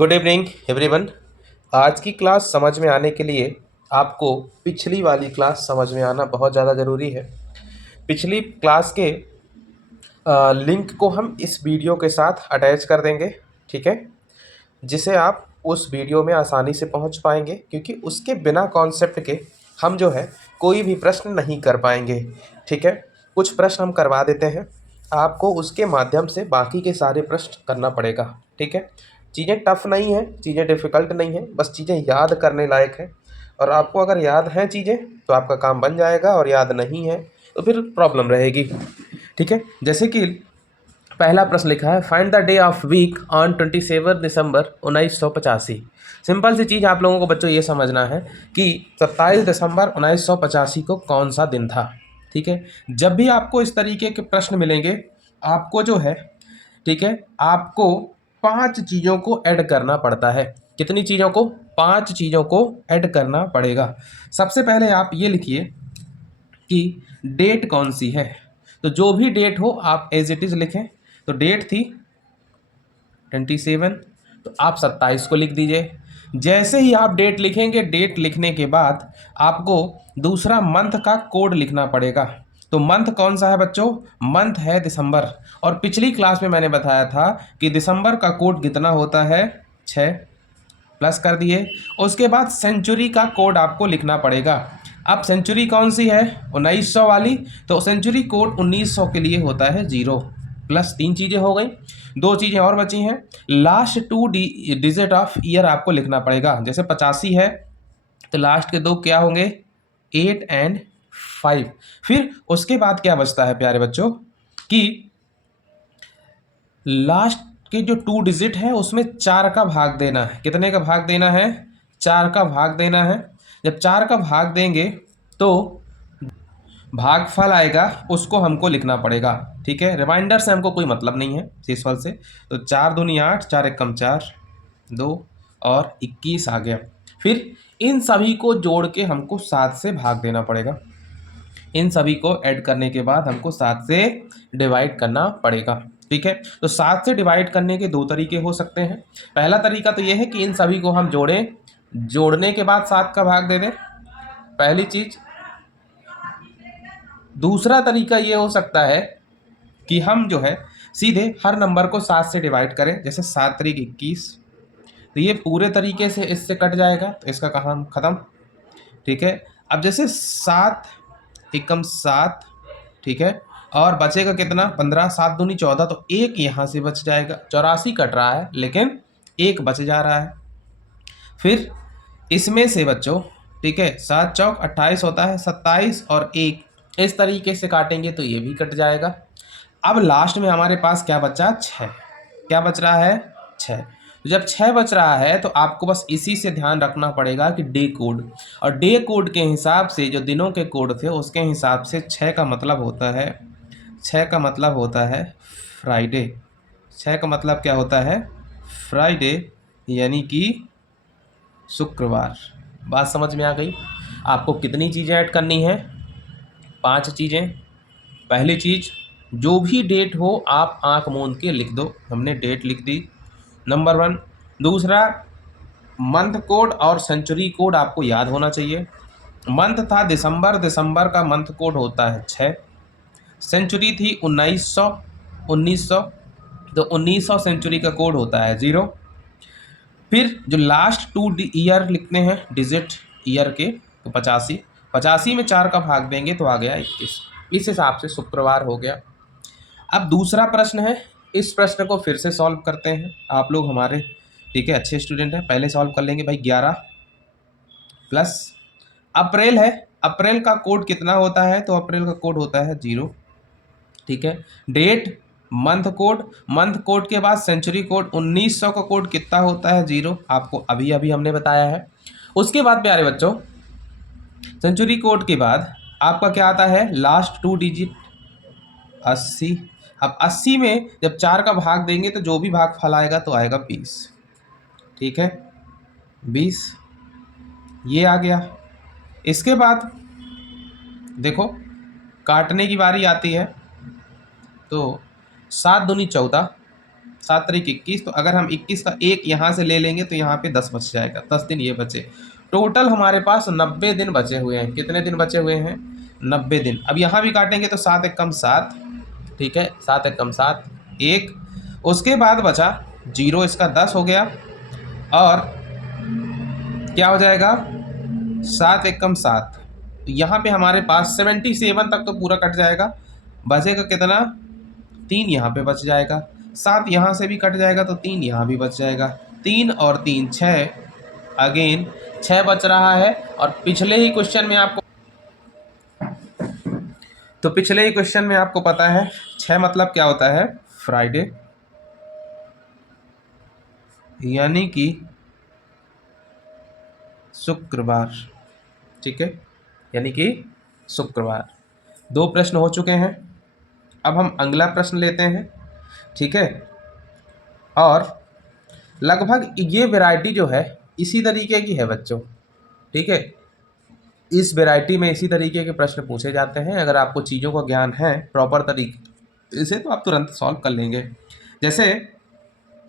Good evening everyone. आज की class समझ में आने के लिए आपको पिछली वाली क्लास समझ में आना बहुत ज़्यादा ज़रूरी है। पिछली क्लास के लिंक को हम इस वीडियो के साथ अटैच कर देंगे, ठीक है, जिसे आप उस वीडियो में आसानी से पहुंच पाएंगे, क्योंकि उसके बिना कॉन्सेप्ट के हम जो है कोई भी प्रश्न नहीं कर पाएंगे। ठीक है, कुछ प्रश्न हम करवा देते हैं, आपको उसके माध्यम से बाकी के सारे प्रश्न करना पड़ेगा। ठीक है, चीज़ें टफ नहीं हैं, चीज़ें डिफ़िकल्ट नहीं हैं, बस चीज़ें याद करने लायक हैं। और आपको अगर याद हैं चीज़ें तो आपका काम बन जाएगा, और याद नहीं है तो फिर प्रॉब्लम रहेगी। ठीक है, जैसे कि पहला प्रश्न लिखा है, find the day of week on 27 December 1985। Simple सी चीज़ आप लोगों को बच्चों ये समझना है कि 27 दिसंबर 1985 को कौन सा दिन था। ठीक है, जब भी आपको इस तरीके के प्रश्न मिलेंगे, आपको जो है, ठीक है, आपको 5 चीज़ों को ऐड करना पड़ता है। कितनी चीज़ों को? 5 चीज़ों को ऐड करना पड़ेगा। सबसे पहले आप ये लिखिए कि डेट कौन सी है। तो जो भी डेट हो आप एज इट इज़ लिखें। तो डेट थी 27, तो आप 27 को लिख दीजिए। जैसे ही आप डेट लिखेंगे, डेट लिखने के बाद आपको दूसरा मंथ का कोड लिखना पड़ेगा। तो मंथ कौन सा है बच्चों? मंथ है दिसंबर। और पिछली क्लास में मैंने बताया था कि दिसंबर का कोड कितना होता है? 6, प्लस कर दिए। उसके बाद सेंचुरी का कोड आपको लिखना पड़ेगा। अब सेंचुरी कौन सी है? 1900 वाली। तो सेंचुरी कोड 1900 के लिए होता है 0, प्लस 3 चीज़ें हो गई। 2 चीज़ें और बची हैं। लास्ट 2 डिजिट ऑफ ईयर आपको लिखना पड़ेगा। जैसे 85 है तो लास्ट के 2 क्या होंगे? 8 एंड 5। फिर उसके बाद क्या बचता है प्यारे बच्चों कि लास्ट के जो 2 डिजिट है उसमें 4 का भाग देना है। कितने का भाग देना है? 4 का भाग देना है। जब 4 का भाग देंगे तो भागफल आएगा, उसको हमको लिखना पड़ेगा। ठीक है, रिमाइंडर से हमको कोई मतलब नहीं है, शेषफल से। तो 4 दूनी 8, 4 एकम 4, 2 और 21 आ गया। फिर इन सभी को जोड़ के हमको 7 से भाग देना पड़ेगा। इन सभी को ऐड करने के बाद हमको 7 से डिवाइड करना पड़ेगा। ठीक है, तो 7 से डिवाइड करने के 2 तरीके हो सकते हैं। पहला तरीका तो ये है कि इन सभी को हम जोड़ें, जोड़ने के बाद 7 का भाग दे दें, पहली चीज। दूसरा तरीका ये हो सकता है कि हम जो है सीधे हर नंबर को 7 से डिवाइड करें। जैसे 7 त्रिक 21, तो ये पूरे तरीके से इससे कट जाएगा, तो इसका काम खत्म। ठीक है, अब जैसे 7 एकम 7, ठीक है, और बचेगा कितना? 15, 7 दूनी 14, तो 1 यहाँ से बच जाएगा। 84 कट रहा है लेकिन 1 बच जा रहा है। फिर इसमें से बच्चों, ठीक है, 7 चौक 28 होता है, 27 और 1 इस तरीके से काटेंगे तो ये भी कट जाएगा। अब लास्ट में हमारे पास क्या बचा? 6। क्या बच रहा है? 6। तो जब 6 बच रहा है तो आपको बस इसी से ध्यान रखना पड़ेगा कि डे कोड, और डे कोड के हिसाब से जो दिनों के कोड थे उसके हिसाब से 6 का मतलब होता है, 6 का मतलब होता है फ्राइडे। 6 का मतलब क्या होता है? फ्राइडे, यानी कि शुक्रवार। बात समझ में आ गई? आपको कितनी चीज़ें ऐड करनी है? 5 चीज़ें। पहली चीज़, जो भी डेट हो आप आंख मूंद के लिख दो। हमने डेट लिख दी, नंबर 1। दूसरा, मंथ कोड और सेंचुरी कोड आपको याद होना चाहिए। मंथ था दिसंबर, दिसंबर का मंथ कोड होता है 6। सेंचुरी थी 1900, 1900, तो 1900 सेंचुरी का कोड होता है 0। फिर जो लास्ट 2 ईयर लिखते हैं, डिजिट ईयर के, तो 85। 85 में 4 का भाग देंगे तो आ गया 21। इस हिसाब से शुक्रवार हो गया। अब दूसरा प्रश्न है, इस प्रश्न को फिर से सॉल्व करते हैं। आप लोग हमारे, ठीक है, अच्छे स्टूडेंट हैं, पहले सॉल्व कर लेंगे भाई। 11 प्लस अप्रैल है, अप्रैल का कोड कितना होता है? तो अप्रैल का कोड होता है 0। ठीक है, date, month code, month code के बाद सेंचुरी कोड, 1900 का कोड कितना होता है? 0। आपको अभी अभी हमने बताया है। उसके बाद प्यारे बच्चों, सेंचुरी कोड के बाद आपका क्या आता है? Last 2 digit 80। अब 80 में जब 4 का भाग देंगे तो जो भी भाग फल आएगा तो आएगा 20। ठीक है, 20 ये आ गया। इसके बाद देखो, काटने की बारी आती है। तो 7 दूनी 14, 7 तारीख 21, तो अगर हम 21 का एक यहाँ से ले लेंगे तो यहाँ पे 10 बच जाएगा, 10 दिन ये बचे। टोटल हमारे पास 90 दिन बचे हुए हैं। कितने दिन बचे हुए हैं? 90 दिन। अब यहाँ भी काटेंगे तो 7 एकम 7, ठीक है, 7 एकम 7 1, उसके बाद बचा 0, इसका 10 हो गया, और क्या हो जाएगा? 7 एकम 7। तो यहाँ पे हमारे पास 77 तक तो पूरा कट जाएगा, बचेगा कितना? 3 यहाँ पे बच जाएगा, 7 यहाँ से भी कट जाएगा तो 3 यहाँ भी बच जाएगा, 3 और 3 6, अगेन 6 बच रहा है। और पिछले ही क्वेश्चन में आपको पता है 6 मतलब क्या होता है? फ्राइडे, यानी कि शुक्रवार, ठीक है, यानी कि शुक्रवार। 2 प्रश्न हो चुके हैं। अब हम अगला प्रश्न लेते हैं, ठीक है, और लगभग ये वैरायटी जो है इसी तरीके की है बच्चों, ठीक है, इस वैरायटी में इसी तरीके के प्रश्न पूछे जाते हैं। अगर आपको चीज़ों का ज्ञान है प्रॉपर तरीके से तो आप तुरंत सॉल्व कर लेंगे। जैसे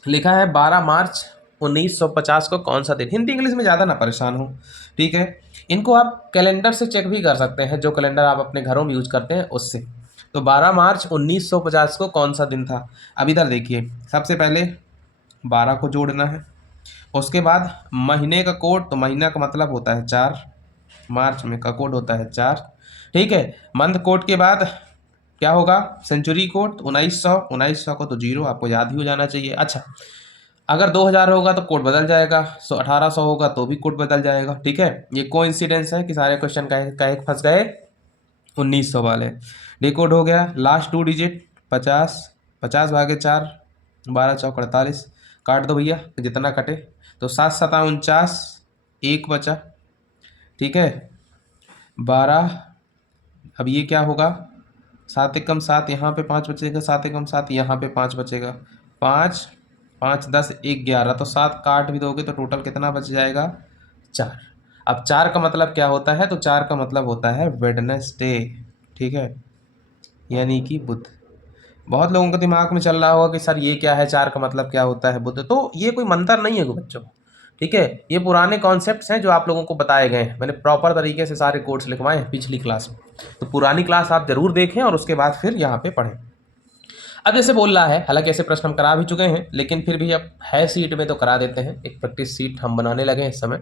लिखा है 12 मार्च 1950 को कौन सा दिन? हिंदी इंग्लिश में ज़्यादा ना परेशान हो, ठीक है, इनको आप कैलेंडर से चेक भी कर सकते हैं, जो कैलेंडर आप अपने घरों में यूज करते हैं उससे। तो 12 मार्च 1950 को कौन सा दिन था? अब इधर देखिए, सबसे पहले 12 को जोड़ना है, उसके बाद महीने का कोड, तो महीना का मतलब होता है 4, मार्च में का कोड होता है 4, ठीक है। मंथ कोड के बाद क्या होगा? सेंचुरी कोड, 1900 को तो 0 आपको याद ही हो जाना चाहिए। अच्छा, अगर 2000 होगा तो कोड बदल जाएगा, 1800 होगा तो भी कोड बदल जाएगा, ठीक है। ये कोइंसिडेंस है कि सारे क्वेश्चन का एक फंस गए 1900 वाले। डिकोड हो गया, लास्ट 2 डिजिट 50, 50 भागे 4, 12 चौक 48, काट दो भैया जितना कटे, तो 7 7 49, 1 बचा, ठीक है, 12। अब ये क्या होगा? 7 एकम 7, यहाँ पे 5 बचेगा, 7 एकम 7, यहाँ पे 5 बचेगा, 5 5 10 1 11, तो 7 काट भी दोगे तो टोटल कितना बच जाएगा? 4। अब 4 का मतलब क्या होता है? तो 4 का मतलब होता है वेडनेसडे, ठीक है, यानी कि बुध। बहुत लोगों के दिमाग में चल रहा होगा कि सर ये क्या है, 4 का मतलब क्या होता है? बुध। तो ये कोई मंत्र नहीं है बच्चों, ठीक है, ये पुराने कॉन्सेप्ट्स हैं जो आप लोगों को बताए गए हैं। मैंने प्रॉपर तरीके से सारे कोड्स लिखवाए हैं पिछली क्लास में, तो पुरानी क्लास आप जरूर देखें और उसके बाद फिर यहाँ पे पढ़ें। अब जैसे बोल रहा है, हालांकि ऐसे प्रश्न हम करा भी चुके हैं, लेकिन फिर भी अब है सीट में तो करा देते हैं, एक प्रैक्टिस सीट हम बनाने लगे हैं इस समय।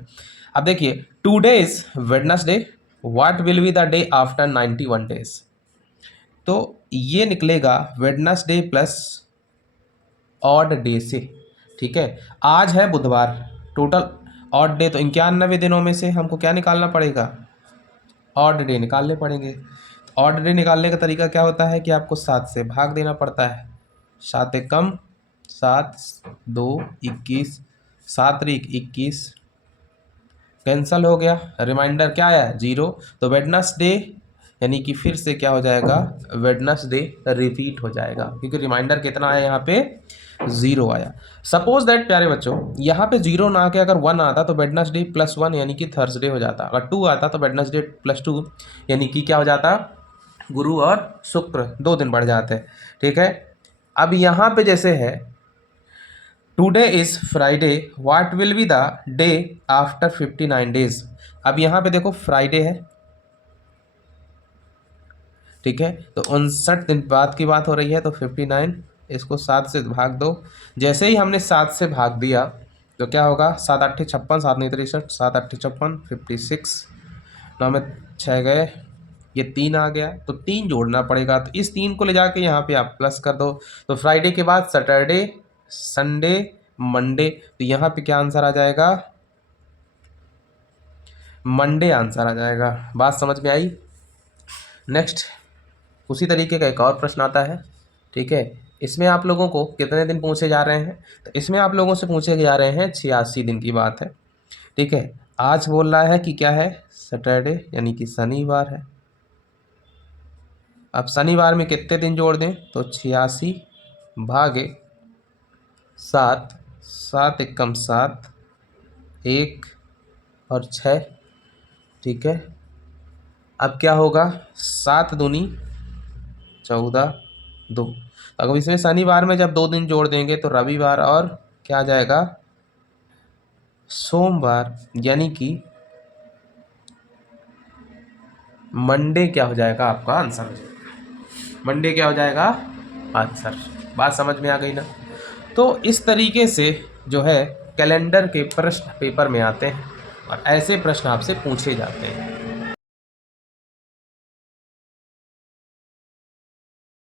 अब देखिए, today is Wednesday, what will be the day after 91 days? तो ये निकलेगा वेडनेसडे प्लस ऑड डे से, ठीक है। आज है बुधवार, टोटल ऑड डे, तो 91 दिनों में से हमको क्या निकालना पड़ेगा? ऑड डे निकालने पड़ेंगे। ऑड डे निकालने का तरीका क्या होता है कि आपको 7 से भाग देना पड़ता है। 7 एकम 7, 2 21, 7 तारीख 21, कैंसल हो गया, रिमाइंडर क्या आया? 0। तो वेडनेसडे यानी कि फिर से क्या हो जाएगा? वेडनेसडे रिपीट हो जाएगा, क्योंकि रिमाइंडर कितना आया यहाँ पे? 0 आया। सपोज दैट प्यारे बच्चों, यहाँ पे 0 ना आके अगर 1 आता तो वेडनेसडे प्लस 1 यानी कि थर्सडे हो जाता। अगर 2 आता तो वेडनेसडे प्लस 2 यानी कि क्या हो जाता? गुरु और शुक्र, 2 दिन बढ़ जाते, ठीक है। अब यहाँ पे जैसे है today is Friday, what will be the day after 59 days? अब यहाँ पे देखो फ्राइडे है, ठीक है, तो 59 दिन बाद की बात हो रही है, तो 59, इसको 7 से भाग दो। जैसे ही हमने 7 से भाग दिया तो क्या होगा? 7 8 56, 7 नहीं 63, 7 8 56, 56, 9 में 6 गए, ये 3 आ गया, तो 3 जोड़ना पड़ेगा, तो इस 3 को ले जाके यहाँ पे आप प्लस कर दो। तो फ्राइडे के बाद सैटरडे, संडे, मंडे, तो यहाँ पे क्या आंसर आ जाएगा? मंडे आंसर आ जाएगा। बात समझ में आई? नेक्स्ट उसी तरीके का एक और प्रश्न आता है, ठीक है। इसमें आप लोगों को कितने दिन पूछे जा रहे हैं? तो इसमें आप लोगों से पूछे जा रहे हैं 86 दिन की बात है, ठीक है। आज बोल रहा है कि क्या है? सैटरडे, यानी कि शनिवार है। अब शनिवार में कितने दिन जोड़ दें? तो 86 भागे 7, 7 एकम 7, 1 और 6, ठीक है। अब क्या होगा? 7 दूनी 14, 2। अब इसमें शनिवार में जब 2 दिन जोड़ देंगे तो रविवार और क्या आ जाएगा, सोमवार, यानी कि मंडे क्या हो जाएगा आपका आंसर हो जाएगा। मंडे क्या हो जाएगा आंसर। बात समझ में आ गई ना। तो इस तरीके से जो है कैलेंडर के प्रश्न पेपर में आते हैं और ऐसे प्रश्न आपसे पूछे जाते हैं।